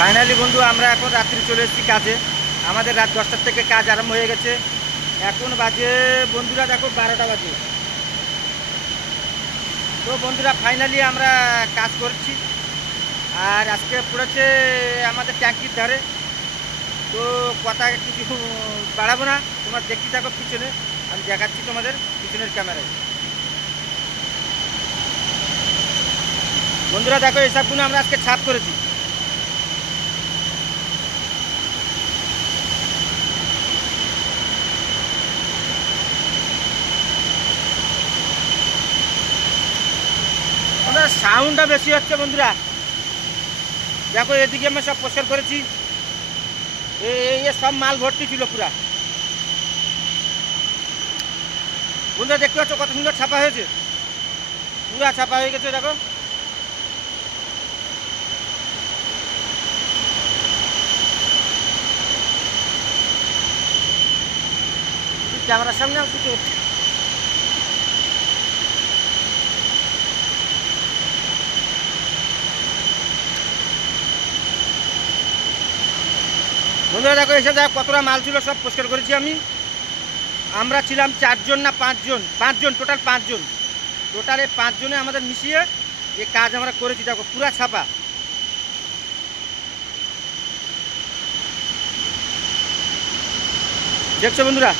Finally বন্ধু আমরা এখন রাত্রি চলে এসেছি কাজে। আমাদের রাত 10টার থেকে কাজ আরম্ভ হয়ে গেছে। এখন বাজে বন্ধুরা দেখো 12টা বাজে। তো বন্ধুরা ফাইনালি আমরা কাজ করছি। আর আজকে পড়েছে আমাদের ট্যাঙ্কির ধারে। তো কথা কিছু বাড়াবো না, তোমার দেখতে থাকো পিছনে, আমি দেখাচ্ছি তোমাদের পিছনের ক্যামেরায়। বন্ধুরা দেখো এসবগুলো আমরা আজকে ছাপ করেছি। সাউন্ডটা বেশি হচ্ছে বন্ধুরা। দেখো এদিকে আমরা সব পরিষ্কার করেছি। এই সব মাল ভর্তি ছিল পুরা। বন্ধুরা দেখতে পাচ্ছ কত সুন্দর ছাপা হয়েছে, পুরা ছাপা হয়ে গেছে। দেখো ক্যামেরার সামনে কিছু বন্ধুরা দেখো এসে দেখো কতটা মাল ছিল, সব পরিষ্কার করেছি আমি। আমরা ছিলাম 4জন না 5জন, 5জন টোটাল 5জন। টোটালে 5জনে আমাদের মিশিয়ে এই কাজ আমরা করেছি। দেখো পুরা ছাপা। দেখছো বন্ধুরা?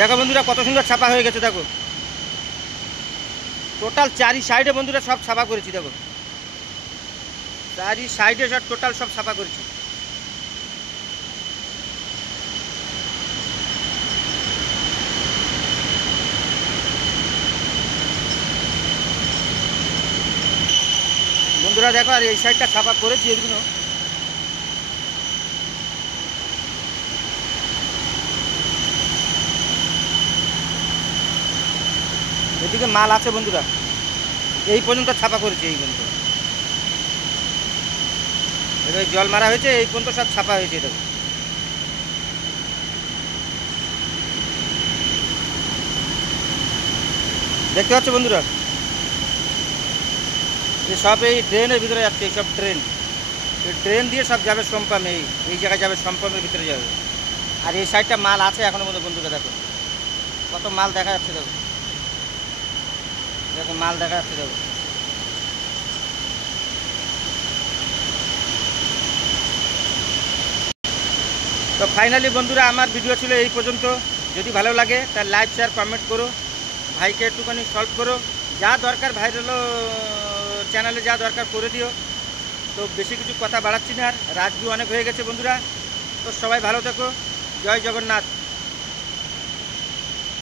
দেখো বন্ধুরা কত সুন্দর ছাপা হয়ে গেছে। দেখো টোটাল 4 সাইডে বন্ধুরা সব ছাপা করেছি। দেখো 4 সাইডে সব টোটাল সব ছাপা করেছি। বন্ধুরা দেখো আর এই সাইডটা ছাপা করেছি। এগুলো এদিকে মাল আছে বন্ধুরা, এই পর্যন্ত ছাপা করেছি। এই পর্যন্ত এবার জল মারা হয়েছে, এই পর্যন্ত সব ছাপা হয়েছে। দেখো দেখতে পাচ্ছ বন্ধুরা, এই সব এই ড্রেনের ভিতরে যাচ্ছে। এই সব ড্রেন, এই ড্রেন দিয়ে সব যাবে সম্পামে। এই জায়গায় যাবে, সম্পামের ভিতরে যাবে। আর এই সাইডটা মাল আছে এখনো পর্যন্ত। বন্ধুরা দেখো কত মাল দেখা যাচ্ছে। দেখো দেখো মাল দেখা যাচ্ছে। দেখো তো ফাইনালি বন্ধুরা আমার ভিডিও ছিল এই পর্যন্ত। যদি ভালো লাগে তাহলে লাইক শেয়ার কমেন্ট করো, ভাইকে একটুখানি সলভ করো। যা দরকার ভাইরাল চ্যানেলে যা দরকার করে দিও। তো বেশি কিছু কথা বাড়াচ্ছি না, আর রাত অনেক হয়ে গেছে বন্ধুরা। তো সবাই ভালো থেকো। জয় জগন্নাথ।